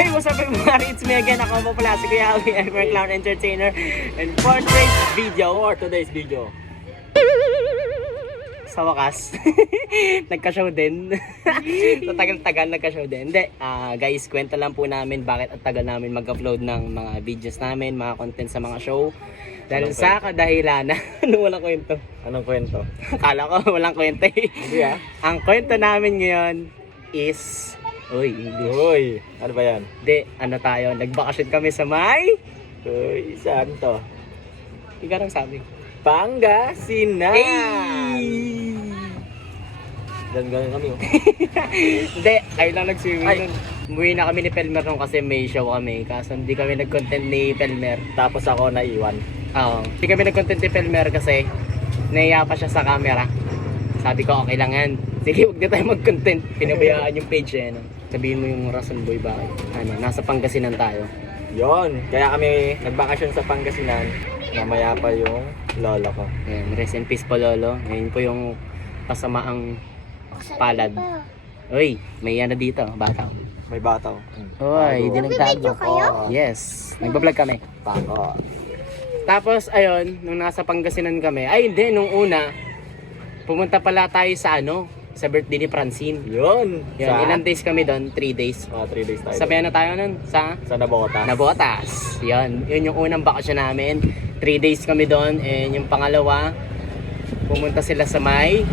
Hey, what's up everybody? It's me again. Ako po pala si Kuya Howie, Ever Clown Entertainer. And for today's video, sa wakas, nagka-show din. Sa tagal-tagal nagka-show din. Hindi, guys, kwento lang po namin bakit at tagal namin mag-upload ng mga videos namin, mga content sa mga show. Dahil sa kadahilanan, walang kwento. Anong kwento? Akala ko walang kwento eh. Hindi ah. Ang kwento namin ngayon is... Uy, English. Uy, ano ba yan? Hindi, ano tayo, nagbakasyon kami sa may... Uy, saan to? Ikaw ang sabi. Pangasinan! Hey! Ganun kami oh. Hindi, kayo lang nag-swimming Ay. nun. Umuwi na kami ni Pelmer nung kasi may show kami. Kaso hindi kami nag-content ni Pelmer. Tapos ako naiwan. Oo. Hindi kami nag-content ni Pelmer kasi nahiya pa siya sa camera. Sabi ko, okay lang yan. Sige, huwag na tayo mag-content. Pinabayaan yung page eh. No? Sabihin mo yung rason boy bakit. Ano, nasa Pangasinan tayo. Yon, kaya kami nagbakasyon sa Pangasinan. Namaya pa yung lolo ko. Ayan, rest in peace po lolo. Ngayon po yung kasamaang palad. Uy, may ano dito, bata. May bataw. Hoy, Tago. dinagtago. Yes, nagbablog kami. Tako. Tapos ayun, nung nasa Pangasinan kami, ay hindi, nung una, pumunta pala tayo sa ano, sa birthday ni Francine. Yun. Yun, ilang days kami doon? 3 days. 3 days tayo. Sabi na tayo nun? Sa Nabotas. Nabotas. Yun yung unang bakasyon namin. 3 days kami doon. And yung pangalawa, pumunta sila sa may...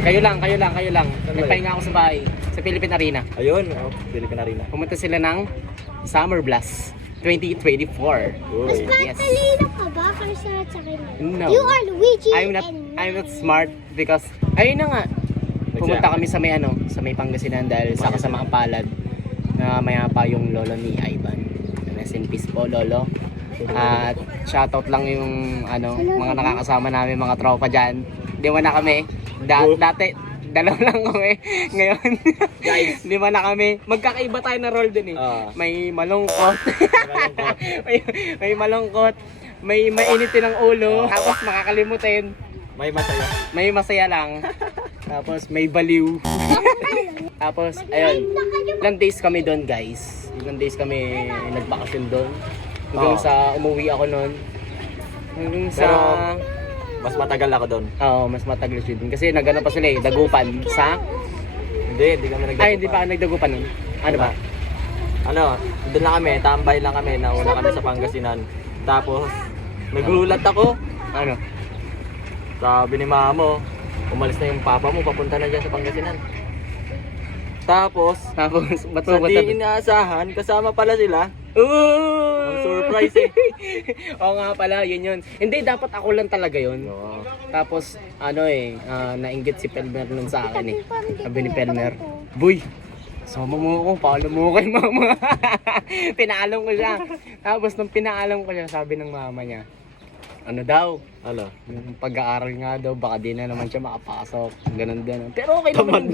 Kayo lang. May pahinga ako sa bahay. Sa Philippine Arena. Ayun, oh, Philippine Arena. Pumunta sila ng Summer Blast 2024. Uy. Yes. Talino ka ba? Kasi sa akin. No. You are Luigi I'm not smart because... Ayun na nga. Pumunta kami sa may sa may Pangasinan dahil sa kasamaang palad na maya pa yung lolo ni Ivan. Rest in peace po lolo. At shoutout lang yung mga nakakasama namin mga tropa diyan. Lima na kami. Dati dalawa lang kami. Ngayon guys, lima na kami. Magkakaiba tayo na role din eh. May malungkot. may malungkot. May mainitin ng ulo. Tapos makakalimutin. May masaya lang. Tapos may baliw. Tapos ayun, ilang days kami doon guys. Ilang days kami nagbakasyon doon. Hanggang sa umuwi ako noon. Hanggang sa... Pero, mas matagal ako doon. Oo, mas matagal siya doon. Kasi nagano pa sila eh, dagupan sa... Hindi kami nagdagupan. Ay, hindi pa nagdagupan nun. Ano ba? Ano, doon lang kami, tambay lang kami, nauna kami sa Pangasinan. Tapos, nagulat ako. Ano? Sabi ni mama mo, umalis na yung papa mo, papunta na dyan sa Pangasinan. Tapos, ba't sa mo di inaasahan, kasama pala sila. Ang surprise eh. Oo nga pala, yun. Hindi, dapat ako lang talaga yun. Tapos, nainggit si Pelmer nun sa akin eh. Sabi ni Pelmer, Boy, sama mo ako, paalam mo kay mama. Pinaalam ko siya. Tapos nung pinaalam ko siya, sabi ng mama niya, ano daw? Ano? Yung pag-aaral nga daw, baka di na naman siya makapasok. Ganun. Pero okay naman.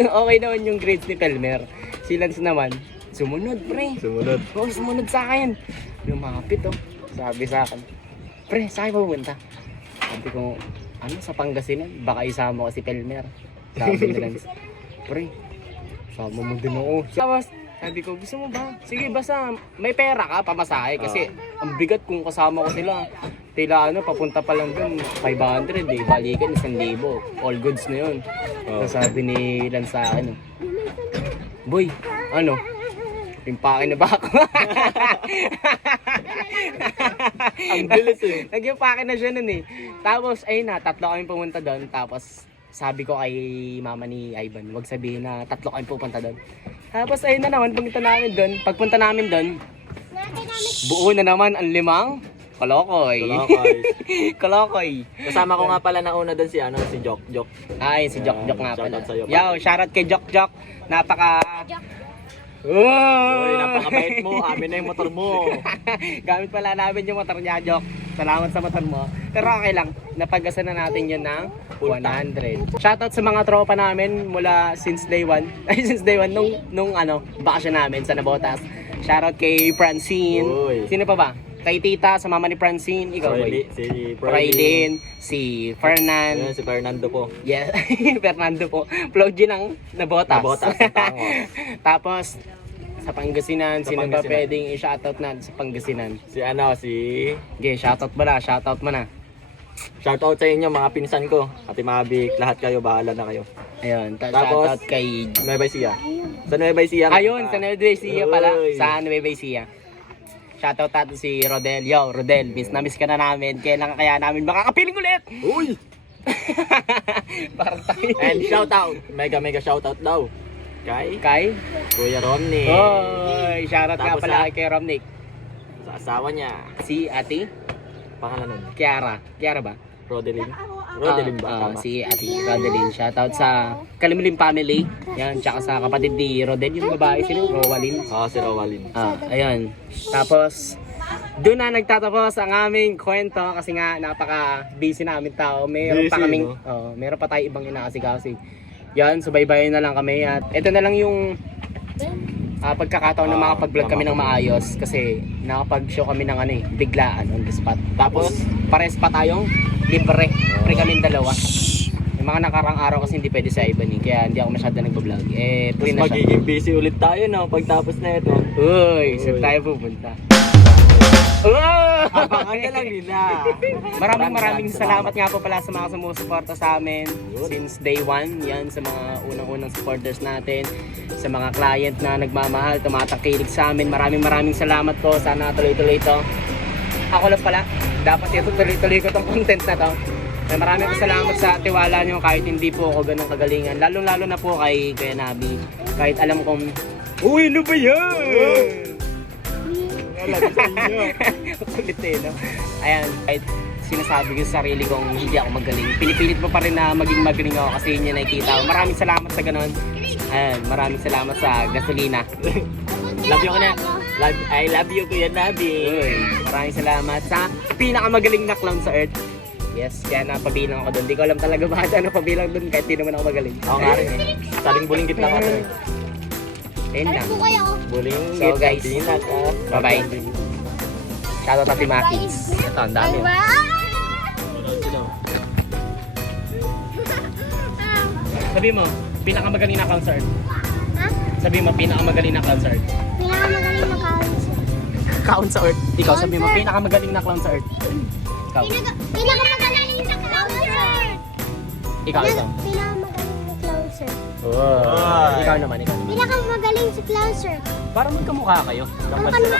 Okay naman yung grades ni Pelmer. Si Lance naman, sumunod pre. Sumunod sa akin. Lumapit oh. Sabi sa akin, pre, saan kayo pupunta? Sabi ko, sa Pangasinan? Baka isama ko si Pelmer. Sabi ni Lance, pre, sama mo din ako. Tapos, sabi ko, gusto mo ba? Sige, basta may pera ka, pamasahe. Kasi ang bigat kung kasama ko sila. Tila papunta pa lang dun, 500 eh. Balikan, 1,000. All goods na yun. Tapos sabi ni Lance sa akin, Boy, pimpake na ba ako? Ang bilis eh. Nag-impake na siya nun eh. Tapos, ayun na, 3 kami pumunta doon. Tapos, sabi ko kay mama ni Ivan, wag sabihin na 3 kami pupunta doon. Tapos, ayun na naman, pagpunta namin doon, buo na naman ang 5 kalokoy. Kalokoy. Kasama ko nga pala na una doon si Jok. Ay, si Jok nga pala. Shoutout sa'yo, Yo, shoutout kay Jok. Napaka... Uy, napakabait mo. Amin na yung motor mo. Gamit pala namin yung motor niya, Jok. Salamat sa motor mo. Pero okay lang, napagasan na natin yun ng 100. Shoutout sa mga tropa namin mula since day 1. Ay, since day 1 nung bakasyon namin sa Nabotas. Shoutout kay Francine. Uy. Sino pa ba? Kay tita, sa mama ni Francine, ikaw boy. Si Prailin, si Fernan. Ayan, si Fernando po. Yes, Fernando po. Floji ng Nabotas. Nabotas, ng Tangos. Tapos, Sa Pangasinan, Sa sino ba Pangasinan. pwedeng i-shoutout natin sa Pangasinan? Si Okay, shoutout mo na. Shoutout sa inyo mga pinsan ko. Ate Mavic, lahat kayo, bahala na kayo. Ayun, Tapos, shoutout kay... Nueva Ecija. Sa Nueva Ecija. Ayun, sa Nueva Ecija pala. Uy. Sa Nueva Ecija. Shoutout natin si Rodel. Yo, Rodel, miss na miss ka na namin. Kailan kaya namin makakapiling ulit? Uy! Parang tayo. And shoutout, mega shoutout daw. Kay Kay? Kuya Romney. Oy, shoutout nga Tapos pala sa- kay Romnick. Sa asawa niya. Si Ate Pangalan nun? Kiara. Kiara ba? Rodelin. Rodelin ba? Ah, Tama. si Ate Rodelin. Shoutout sa Kalimlim family. Yan, tsaka sa kapatid ni Rodel, yung babae, sino? Rowalyn. Si Rowalyn. Ayun. Tapos, doon na nagtatapos ang aming kwento kasi nga napaka-busy namin tao. Meron pa Busy, kaming, no? meron pa tayo ibang inaasikaso. Yan, subaybayan na lang kami at ito na lang yung pagkakataon na makapag-vlog kami ng maayos kasi nakapag-show kami ng biglaan on the spot. Tapos, pares pa tayong libre. Free kaming dalawa. Yung mga nakarang araw kasi hindi pwede sa iba kaya hindi ako masyado nag-vlog. Free Tapos na siya. magiging busy ulit tayo no pagtapos na ito. Uy, saan tayo pupunta? Abangan na lang nila. Maraming salamat nga po pala sa mga sumusuporta sa amin since day one. Yan, sa mga unang-unang supporters natin, sa mga client na nagmamahal, tumatakilig sa amin. Maraming salamat po. Sana tuloy-tuloy ito. Ako lang pala, dapat ito tuloy-tuloy ko tong content na to. Maraming salamat sa tiwala nyo kahit hindi po ako ganun kagalingan. Lalo na po kay Kuya Nabi. Kahit alam kong, uy, ano ba yan? Alam sa inyo. Kulit no? Ayan, kahit sinasabi ko sa sarili kong hindi ako magaling, pinipilit mo pa rin na maging magaling ako kasi yun yung nakikita ko. Maraming salamat sa ganun. Ayan, maraming salamat sa gasolina. Love you ko na. I love you Kuya Nabi. Uy, maraming salamat sa pinakamagaling na clown sa earth. Yes, kaya napabilang ako doon. Di ko alam talaga bakit napabilang doon kahit di naman ako magaling. Ako nga rin eh. Saling bulinggit lang ako eh. Ayun lang. Po kayo. Bulinggit. So, guys, bye-bye. Shoutout Ate Maki. Ito, ang dami. Sabi mo, pinakamagaling na clown sa earth. Ha? Sabi mo, pinakamagaling na clown sa earth. Pinakamagaling na college. Clown sa earth. Ikaw, sabi mo, pinakamagaling na clown sa earth. Ikaw. Pinakamagaling na closer. Ikaw. Pinakamagaling na closer. Oh. Ikaw naman. Pinakamagaling sa closer. Parang magkamukha kayo. Ang kanina.